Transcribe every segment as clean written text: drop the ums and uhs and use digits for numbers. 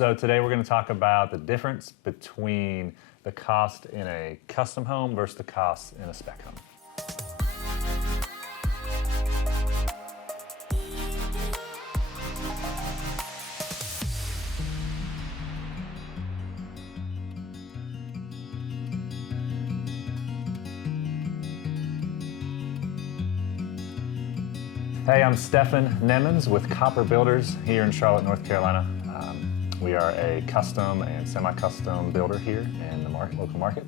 So today we're going to talk about the difference between the cost in a custom home versus the cost in a spec home. Hey, I'm Stefan Nemmens with Copper Builders here in Charlotte, North Carolina. We are a custom and semi-custom builder here in the local market.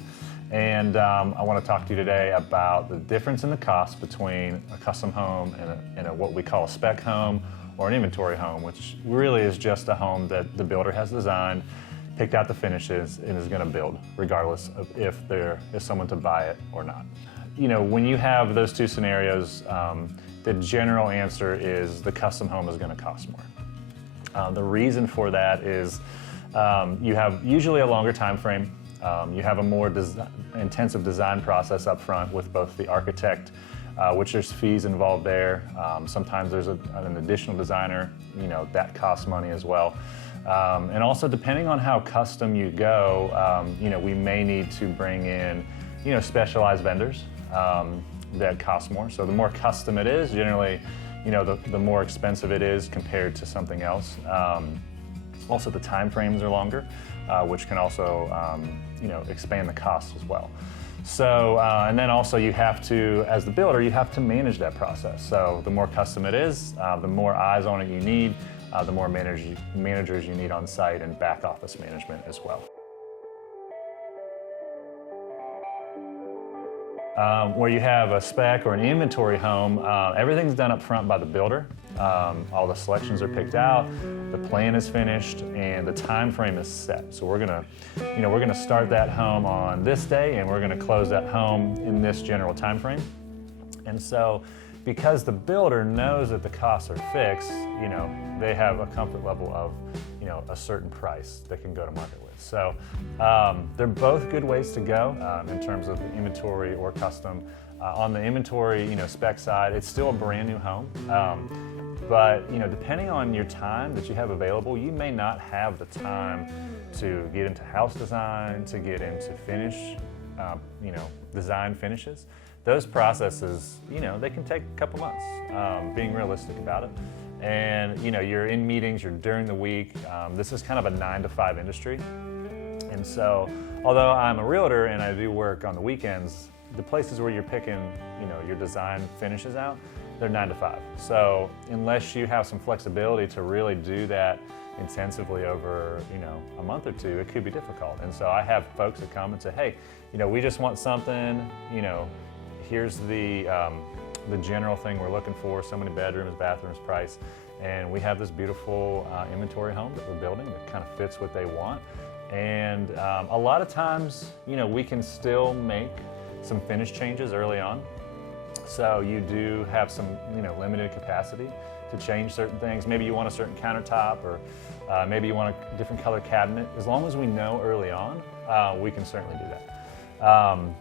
And I want to talk to you today about the difference in the cost between a custom home and what we call a spec home or an inventory home, which really is just a home that the builder has designed, picked out the finishes, and is going to build, regardless of if there is someone to buy it or not. You know, when you have those two scenarios, the general answer is the custom home is going to cost more. The reason for that is you have usually a longer time frame. You have a more intensive design process up front with both the architect, which there's fees involved there. Sometimes there's an additional designer, you know, that costs money as well. And also depending on how custom you go, you know, we may need to bring in, you know, specialized vendors that cost more. So the more custom it is, generally, you know, the more expensive it is compared to something else. Also, the time frames are longer, which can also, you know, expand the cost as well. So, and then also you have to, as the builder, you have to manage that process. So the more custom it is, the more eyes on it you need, the more managers you need on site and back office management as well. Where you have a spec or an inventory home, everything's done up front by the builder. All the selections are picked out, the plan is finished, and the time frame is set. So we're gonna start that home on this day, and we're gonna close that home in this general time frame. And so, because the builder knows that the costs are fixed, you know, they have a comfort level of, you know, a certain price they can go to market with. So they're both good ways to go in terms of the inventory or custom. On the inventory, you know, spec side, it's still a brand new home. But, you know, depending on your time that you have available, you may not have the time to get into house design, to get into finish, you know, design finishes. Those processes, you know, they can take a couple months, being realistic about it. And, you know, you're in meetings, you're during the week. This is kind of a 9-to-5 industry. And so, although I'm a realtor and I do work on the weekends, the places where you're picking, you know, your design finishes out, they're 9-to-5. So unless you have some flexibility to really do that intensively over, you know, a month or two, it could be difficult. And so I have folks that come and say, hey, you know, we just want something, you know, here's the general thing we're looking for, so many bedrooms, bathrooms, price, and we have this beautiful inventory home that we're building that kind of fits what they want. And a lot of times, you know, we can still make some finish changes early on. So you do have some, you know, limited capacity to change certain things. Maybe you want a certain countertop, or maybe you want a different color cabinet. As long as we know early on, we can certainly do that.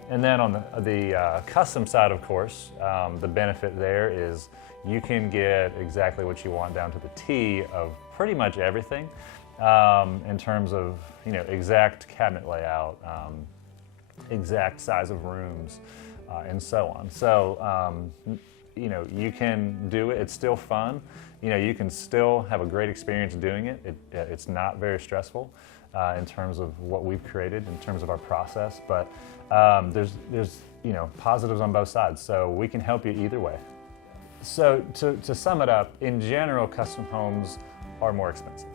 And then on the custom side, of course, the benefit there is you can get exactly what you want down to the T of pretty much everything in terms of, you know, exact cabinet layout, exact size of rooms, and so on. So, you know, you can do it. It's still fun. You know, you can still have a great experience doing it. It's not very stressful in terms of what we've created, in terms of our process. But there's you know, positives on both sides. So we can help you either way. So to sum it up, in general, custom homes are more expensive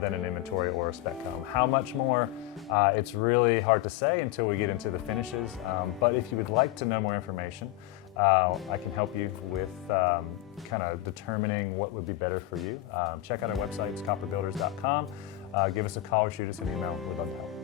than an inventory or a spec home. How much more? It's really hard to say until we get into the finishes. But if you would like to know more information, I can help you with kind of determining what would be better for you. Check out our website, it's copperbuilders.com. Give us a call or shoot us an email. We'd love to help.